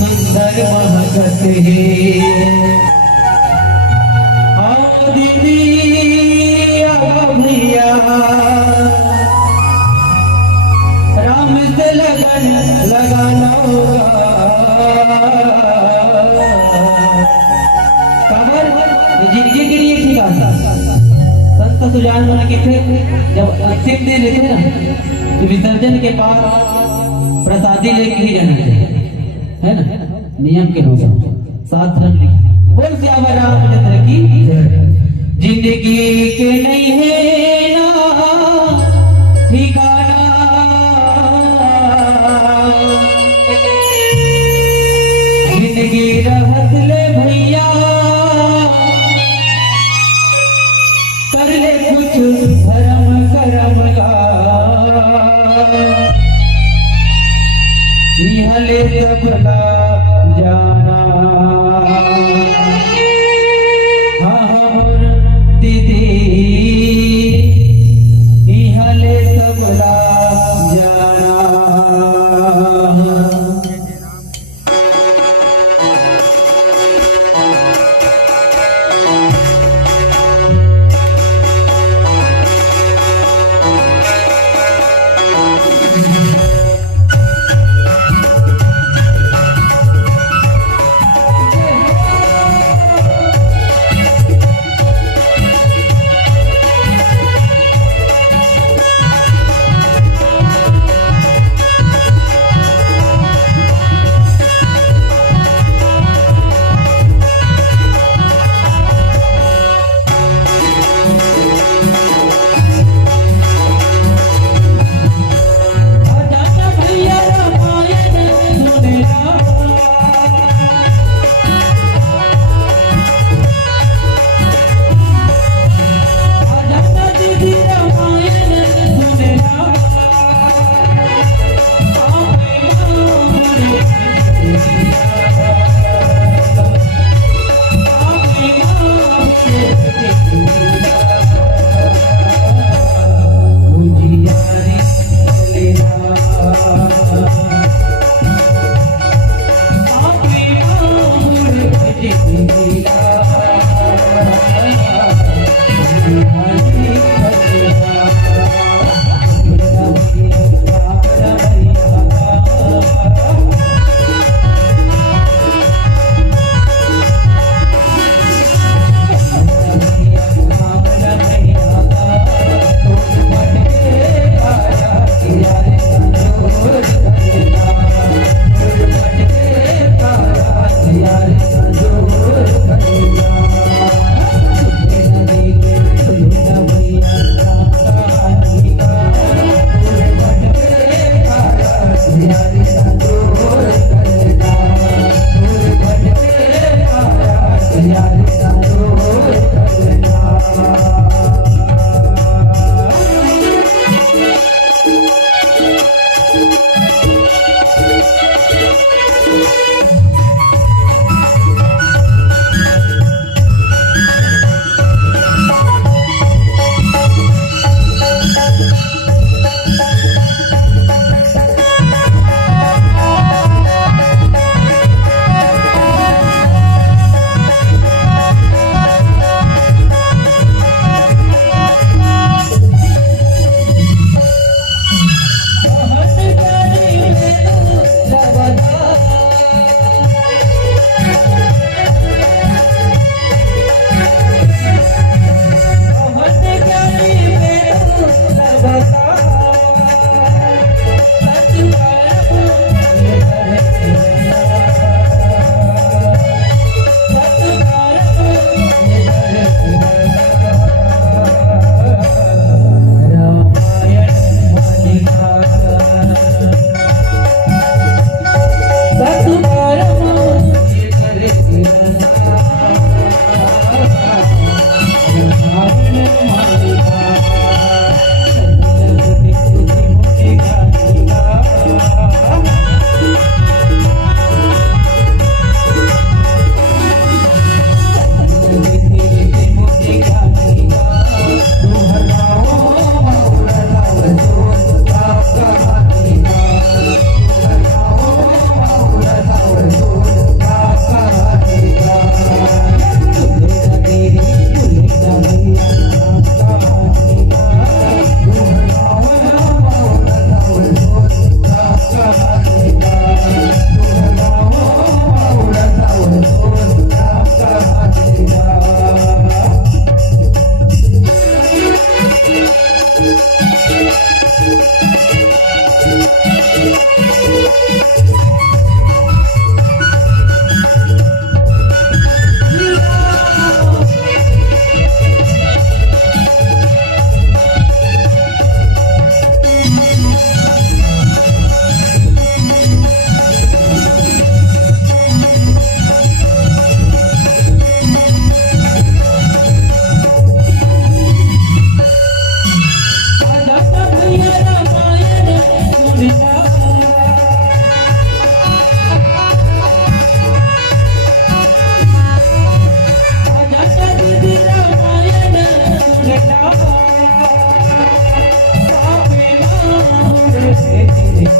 सुंदर महकत है आओ दीदी आओ भैया राम से लगन लगाना होगा कमर जिंदगी के लिए ठीक आता संत सुजान मन के थे जब अंतिम दिन लेते ना तो विसर्जन के बाद प्रसादी लेके ही जाना है ना नियम के अनुसार साथ रंग बोल सियावर रामचंद्र की जिंदगी के नहीं है ना ठिकाना जिंदगी रहत ले भैया कर ले कुछ धर्म करम हले सबला जाना हाँ दीदी हले सबला जाना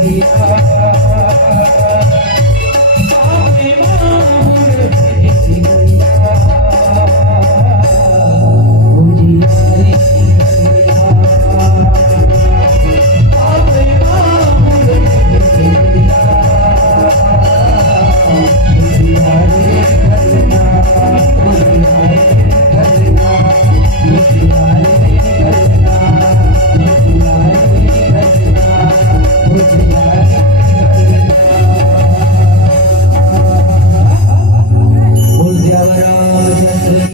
Yeah.